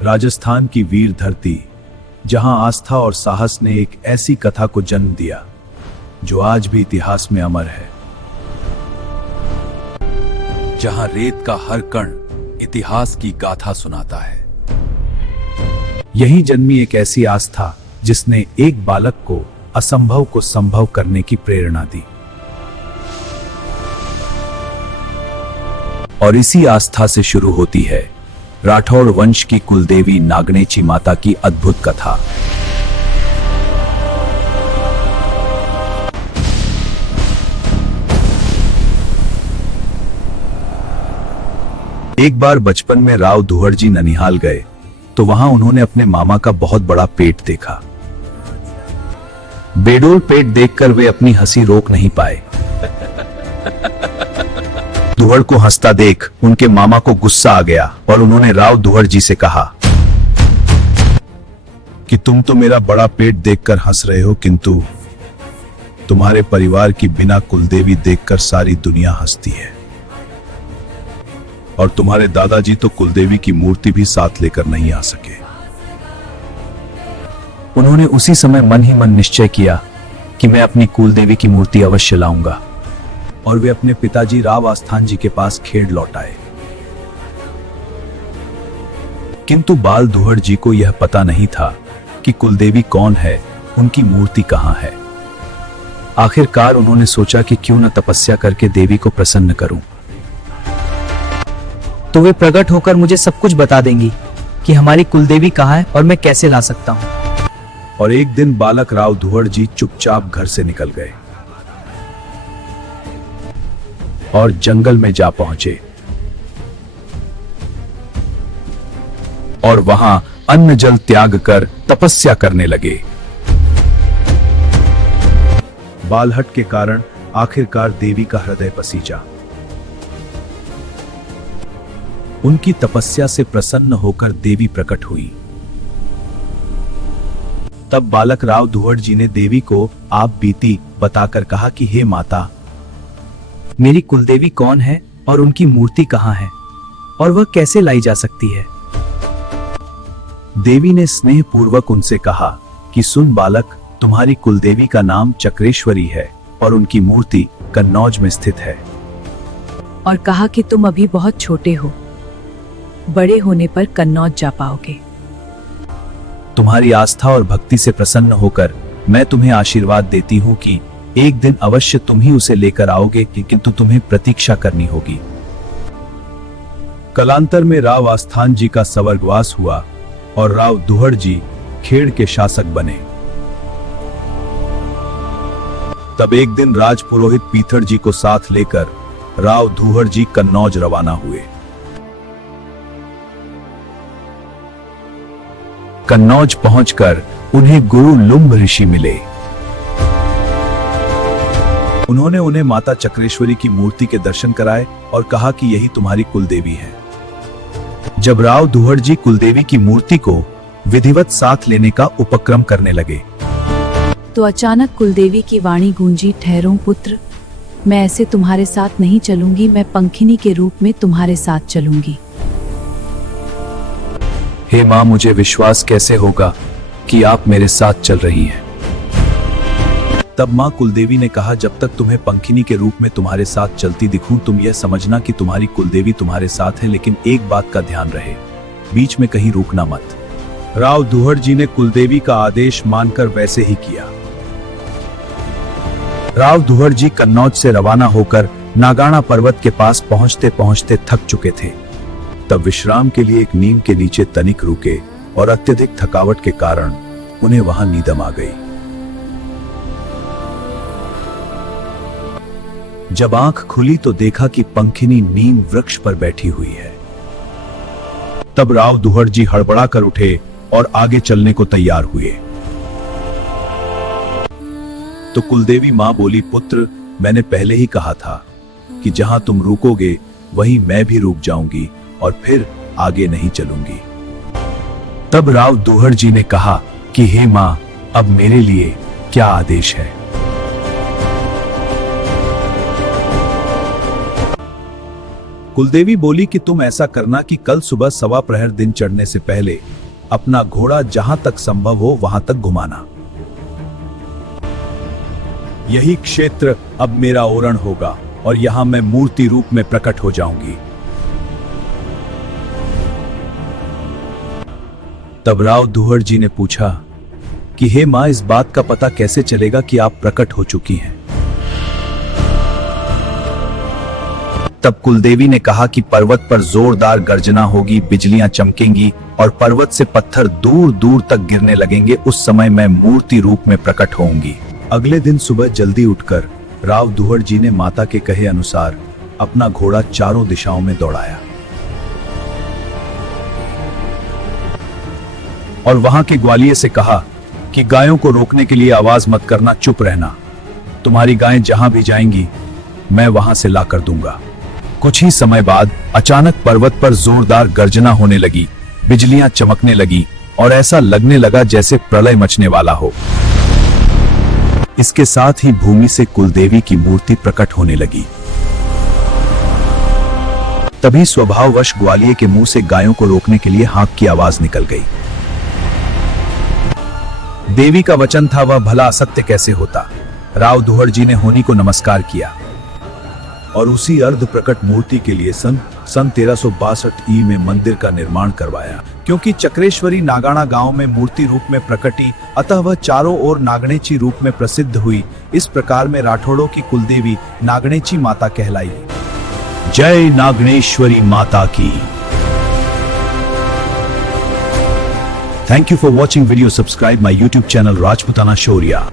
राजस्थान की वीर धरती, जहां आस्था और साहस ने एक ऐसी कथा को जन्म दिया जो आज भी इतिहास में अमर है। जहां रेत का हर कण इतिहास की गाथा सुनाता है। यहीं जन्मी एक ऐसी आस्था जिसने एक बालक को असंभव को संभव करने की प्रेरणा दी। और इसी आस्था से शुरू होती है राठौड़ वंश की कुलदेवी नागनेची माता की अद्भुत कथा। एक बार बचपन में राव दुहड़ जी ननिहाल गए तो वहां उन्होंने अपने मामा का बहुत बड़ा पेट देखा। बेडोल पेट देखकर वे अपनी हंसी रोक नहीं पाए। दुहड़ को हंसता देख उनके मामा को गुस्सा आ गया और उन्होंने राव दुहड़ जी से कहा कि तुम तो मेरा बड़ा पेट देखकर हंस रहे हो, किंतु तुम्हारे परिवार की बिना कुलदेवी देखकर सारी दुनिया हंसती है। और तुम्हारे दादाजी तो कुलदेवी की मूर्ति भी साथ लेकर नहीं आ सके। उन्होंने उसी समय मन ही मन निश्चय किया कि मैं अपनी कुलदेवी की मूर्ति अवश्य लाऊंगा। और वे अपने पिताजी राव आस्थान जी के पास खेड़ लौट आए। किंतु बाल दुहड़ जी को यह पता नहीं था कि कुलदेवी कौन है, उनकी मूर्ति कहां है। आखिरकार उन्होंने सोचा कि क्यों न तपस्या करके देवी को प्रसन्न करूं। तो वे प्रकट होकर मुझे सब कुछ बता देंगी कि हमारी कुलदेवी कहां है और मैं कैसे ला सकता हूं। और एक दिन बालक राव दुहड़ जी चुपचाप घर से निकल गए और जंगल में जा पहुंचे और वहां अन्न जल त्याग कर तपस्या करने लगे। बालहट के कारण आखिरकार देवी का हृदय पसीजा। उनकी तपस्या से प्रसन्न होकर देवी प्रकट हुई। तब बालक राव दुहड़ जी ने देवी को आप बीती बताकर कहा कि हे माता, मेरी कुलदेवी कौन है और उनकी मूर्ति कहां है और वह कैसे लाई जा सकती है। देवी ने स्नेह पूर्वक उनसे कहा कि सुन बालक, तुम्हारी कुलदेवी का नाम चक्रेश्वरी है और उनकी मूर्ति कन्नौज में स्थित है। और कहा कि तुम अभी बहुत छोटे हो, बड़े होने पर कन्नौज जा पाओगे। तुम्हारी आस्था और भक्ति से प्रसन्न होकर मैं तुम्हें आशीर्वाद देती हूँ कि एक दिन अवश्य तुम ही उसे लेकर आओगे, किंतु तुम्हें प्रतीक्षा करनी होगी। कालांतर में राव आस्थान जी का स्वर्गवास हुआ और राव दुहड़ जी खेड़ के शासक बने। तब एक दिन राज पुरोहित पीथड़ जी को साथ लेकर राव दुहड़ जी कन्नौज रवाना हुए। कन्नौज पहुंचकर उन्हें गुरु लुम्भ ऋषि मिले। उन्होंने उन्हें माता चक्रेश्वरी की मूर्ति के दर्शन कराए और कहा कि यही तुम्हारी कुलदेवी है। जब राव दुहड़ जी कुलदेवी की मूर्ति को विधिवत साथ लेने का उपक्रम करने लगे तो अचानक कुलदेवी की वाणी गूंजी, ठहरो पुत्र, मैं ऐसे तुम्हारे साथ नहीं चलूंगी, मैं पंखिनी के रूप में तुम्हारे साथ चलूंगी। हे मां, मुझे विश्वास कैसे होगा कि आप मेरे साथ चल रही हैं। तब मां कुलदेवी ने कहा, जब तक तुम्हें पंखिनी के रूप में तुम्हारे साथ चलती दिखूं, तुम यह समझना कि तुम्हारी कुलदेवी तुम्हारे साथ है, लेकिन एक बात का ध्यान रहे, बीच में कहीं रुकना मत। राव दुहड़ जी ने कुलदेवी का आदेश मानकर वैसे ही किया। राव दुहड़ जी कन्नौज से रवाना होकर नागाना पर्वत के पास पहुंचते पहुंचते थक चुके थे। तब विश्राम के लिए एक नीम के नीचे तनिक रुके और अत्यधिक थकावट के कारण उन्हें वहां नींदम आ गई। जब आंख खुली तो देखा कि पंखिनी नीम वृक्ष पर बैठी हुई है। तब राव दुहड़ जी हड़बड़ा कर उठे और आगे चलने को तैयार हुए। तो कुलदेवी मां बोली, पुत्र, मैंने पहले ही कहा था कि जहां तुम रुकोगे वहीं मैं भी रुक जाऊंगी और फिर आगे नहीं चलूंगी। तब राव दुहड़ जी ने कहा कि हे मां, अब मेरे लिए क्या आदेश है। कुलदेवी बोली कि तुम ऐसा करना कि कल सुबह 1 प्रहर दिन चढ़ने से पहले अपना घोड़ा जहां तक संभव हो वहां तक घुमाना। यही क्षेत्र अब मेरा ओरण होगा और यहां मैं मूर्ति रूप में प्रकट हो जाऊंगी। तब राव दुहड़ जी ने पूछा कि हे मां, इस बात का पता कैसे चलेगा कि आप प्रकट हो चुकी हैं? तब कुलदेवी ने कहा कि पर्वत पर जोरदार गर्जना होगी, बिजलियां चमकेंगी और पर्वत से पत्थर दूर दूर तक गिरने लगेंगे। उस समय मैं मूर्ति रूप में प्रकट होऊंगी। अगले दिन सुबह जल्दी उठकर राव दुहड़ जी ने माता के कहे अनुसार अपना घोड़ा चारों दिशाओं में दौड़ाया और वहां के ग्वालिये से कहा कि गायों को रोकने के लिए आवाज मत करना, चुप रहना। तुम्हारी गायें जहां भी जाएंगी मैं वहां से ला कर दूंगा। कुछ ही समय बाद अचानक पर्वत पर जोरदार गर्जना होने लगी, बिजलियां चमकने लगी और ऐसा लगने लगा जैसे प्रलय मचने वाला हो। इसके साथ ही भूमि से कुलदेवी की मूर्ति प्रकट होने लगी। तभी स्वभाववश ग्वालिये के मुंह से गायों को रोकने के लिए हाँक की आवाज निकल गई। देवी का वचन था, वह भला असत्य कैसे होता। राव दुहड़ जी ने होनी को नमस्कार किया और उसी अर्ध प्रकट मूर्ति के लिए सन 1362 ई में मंदिर का निर्माण करवाया। क्योंकि चक्रेश्वरी नागाना गांव में मूर्ति रूप में प्रकटी, अतः वह चारों ओर नागणेची रूप में प्रसिद्ध हुई। इस प्रकार में राठौड़ों की कुलदेवी नागणेची माता कहलाई। जय नागणेश्वरी माता की। Thank you for watching video. Subscribe my YouTube channel Rajputana Shaurya.